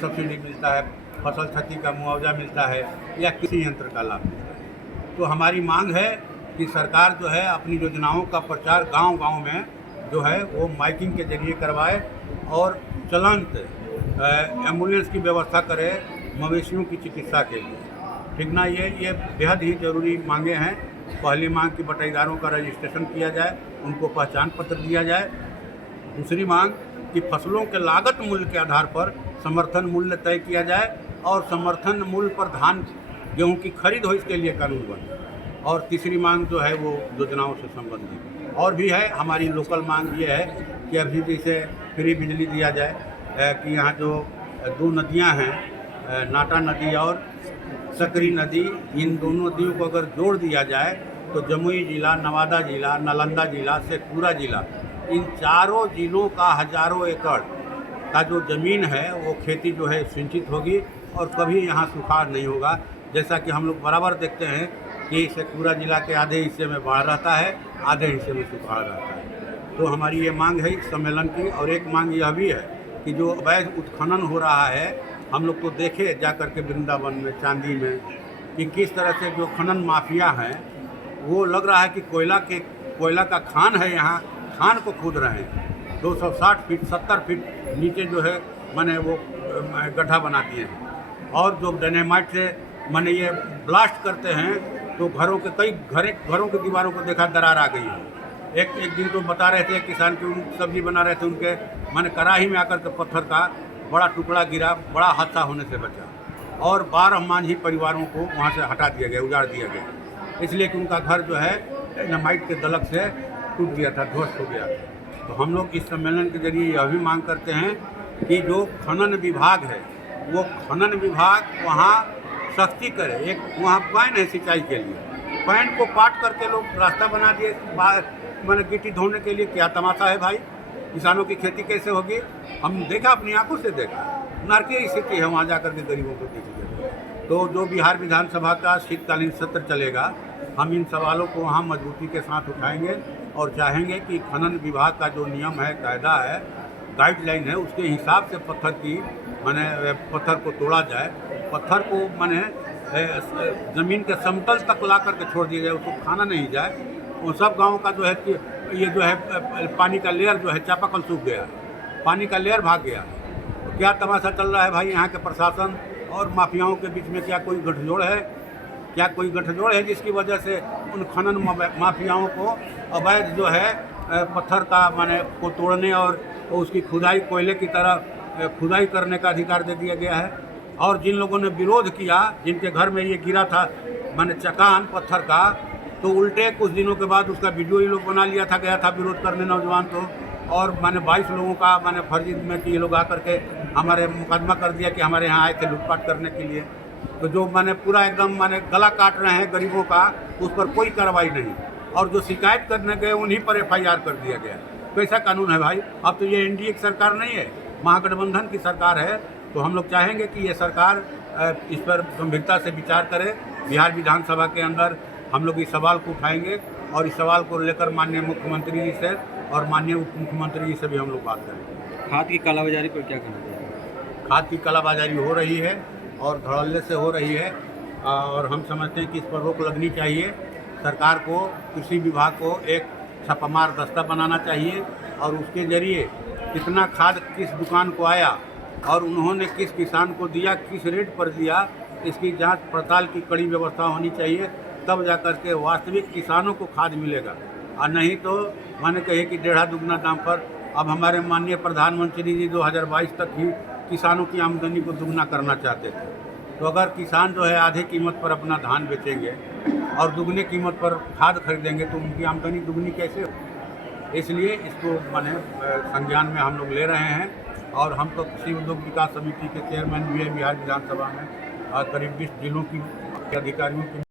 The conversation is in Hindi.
सब्सिडी मिलता है, फसल क्षति का मुआवजा मिलता है या किसी यंत्र का लाभ मिलता है। तो हमारी मांग है कि सरकार जो है अपनी योजनाओं का प्रचार गांव-गांव में जो है वो माइकिंग के जरिए करवाए और चलंत एम्बुलेंस की व्यवस्था करे मवेशियों की चिकित्सा के लिए। ठीक ना, ये बेहद ही ज़रूरी मांगे हैं। पहली मांग कि बटाईदारों का रजिस्ट्रेशन किया जाए, उनको पहचान पत्र दिया जाए। दूसरी मांग कि फसलों के लागत मूल्य के आधार पर समर्थन मूल्य तय किया जाए और समर्थन मूल्य पर धान गेहूं की खरीद हो, इसके लिए कानून बने। और तीसरी मांग जो है वो योजनाओं से संबंधित और भी है। हमारी लोकल मांग ये है कि अभी जैसे फ्री बिजली दिया जाए, कि यहाँ जो 2 नदियाँ हैं, नाटा नदी और सकरी नदी, इन दोनों नदियों को अगर जोड़ दिया जाए तो जमुई जिला, नवादा जिला, नालंदा जिला, शेखपुरा जिला, इन चारों जिलों का हजारों एकड़ का जो ज़मीन है वो खेती जो है सिंचित होगी और कभी यहाँ सुखाड़ नहीं होगा। जैसा कि हम लोग बराबर देखते हैं कि शेखपुरा जिला के आधे हिस्से में बाढ़ रहता है, आधे हिस्से में सुखाड़ रहता है। तो हमारी ये मांग है इस सम्मेलन की। और एक मांग यह भी है कि जो अवैध उत्खनन हो रहा है, हम लोग तो देखे जा कर के वृंदावन में, चांदी में, कि किस तरह से जो खनन माफिया हैं वो लग रहा है कि कोयला का खान है, यहाँ खान को खोद रहे हैं। 260 फीट 70 फीट नीचे जो है माने वो गड्ढा बना दिए हैं और जो डायनेमाइट से माने ये ब्लास्ट करते हैं तो घरों की दीवारों को देखा दरार आ गई है। एक दिन तो बता रहे थे किसान की सब्जी बना रहे थे, उनके माने कड़ाही में आकर के पत्थर का बड़ा टुकड़ा गिरा, बड़ा हादसा होने से बचा और 12 मांझी परिवारों को वहाँ से हटा दिया गया, उजाड़ दिया गया, इसलिए कि उनका घर जो है डायनामाइट के दलक से टूट गया था, ध्वस्त हो गया था। तो हम लोग इस सम्मेलन के जरिए यह भी मांग करते हैं कि जो खनन विभाग है वो खनन विभाग वहाँ सख्ती करे। एक वहाँ पैन है सिंचाई के लिए, पैन को पाट करके लोग रास्ता बना दिए मैंने गिट्टी धोने के लिए। क्या तमाशा है भाई, किसानों की खेती कैसे होगी? हम देखा, अपनी आंखों से देखा, नारकीय स्थिति है वहाँ जाकर के गरीबों को देखिए। तो जो बिहार विधानसभा का शीतकालीन सत्र चलेगा, हम इन सवालों को वहाँ मजबूती के साथ उठाएंगे और चाहेंगे कि खनन विभाग का जो नियम है, कायदा है, गाइडलाइन है, उसके हिसाब से पत्थर को तोड़ा जाए, पत्थर को ज़मीन के समतल तक ला करके छोड़ दिया जाए, उसको खाना नहीं जाए। वो सब गाँव का जो है कि ये जो है पानी का लेयर जो है चापाकल सूख गया, पानी का लेयर भाग गया। तो क्या तमाशा चल रहा है भाई? यहाँ के प्रशासन और माफियाओं के बीच में क्या कोई गठजोड़ है? क्या कोई गठजोड़ है जिसकी वजह से उन खनन माफियाओं को अवैध जो है पत्थर का को तोड़ने और उसकी खुदाई, कोयले की तरह खुदाई करने का अधिकार दे दिया गया है? और जिन लोगों ने विरोध किया, जिनके घर में ये गिरा था चकान पत्थर का, तो उल्टे कुछ दिनों के बाद उसका वीडियो ही लोग बना लिया था, गया था विरोध करने नौजवान तो, और 22 लोगों का फर्जी में कि ये लोग आकर के हमारे मुकदमा कर दिया कि हमारे यहाँ आए थे लूटपाट करने के लिए। तो जो पूरा एकदम गला काट रहे हैं गरीबों का, उस पर कोई कार्रवाई नहीं, और जो शिकायत करने गए उन्हीं पर FIR कर दिया गया। कैसा कानून है भाई? अब तो ये NDA की सरकार नहीं है, महागठबंधन की सरकार है। तो हम लोग चाहेंगे कि ये सरकार इस पर गंभीरता से विचार करे। बिहार विधानसभा के अंदर हम लोग इस सवाल को उठाएंगे और इस सवाल को लेकर माननीय मुख्यमंत्री जी से और माननीय उप मुख्यमंत्री जी से भी हम लोग बात करेंगे। खाद की कालाबाजारी पर क्या कहना चाहिए? खाद की कालाबाजारी हो रही है और धड़ल्ले से हो रही है, और हम समझते हैं कि इस पर रोक लगनी चाहिए। सरकार को, कृषि विभाग को एक छापामार दस्ता बनाना चाहिए और उसके जरिए कितना खाद किस दुकान को आया और उन्होंने किस किसान को दिया, किस रेट पर दिया, इसकी जांच पड़ताल की कड़ी व्यवस्था होनी चाहिए। तब जाकर के वास्तविक किसानों को खाद मिलेगा, और नहीं तो माने कहिए कि 1.5 दुगना दाम पर। अब हमारे माननीय प्रधानमंत्री जी 2022 तक ही किसानों की आमदनी को दुगना करना चाहते थे। तो अगर किसान जो है आधे कीमत पर अपना धान बेचेंगे और दुगने कीमत पर खाद खरीदेंगे तो उनकी आमदनी दुगनी कैसे हो? इसलिए इसको संज्ञान में हम लोग ले रहे हैं। और हम तो कृषि उद्योग विकास समिति के चेयरमैन भी है बिहार विधानसभा में, और करीब 20 जिलों की अधिकारियों की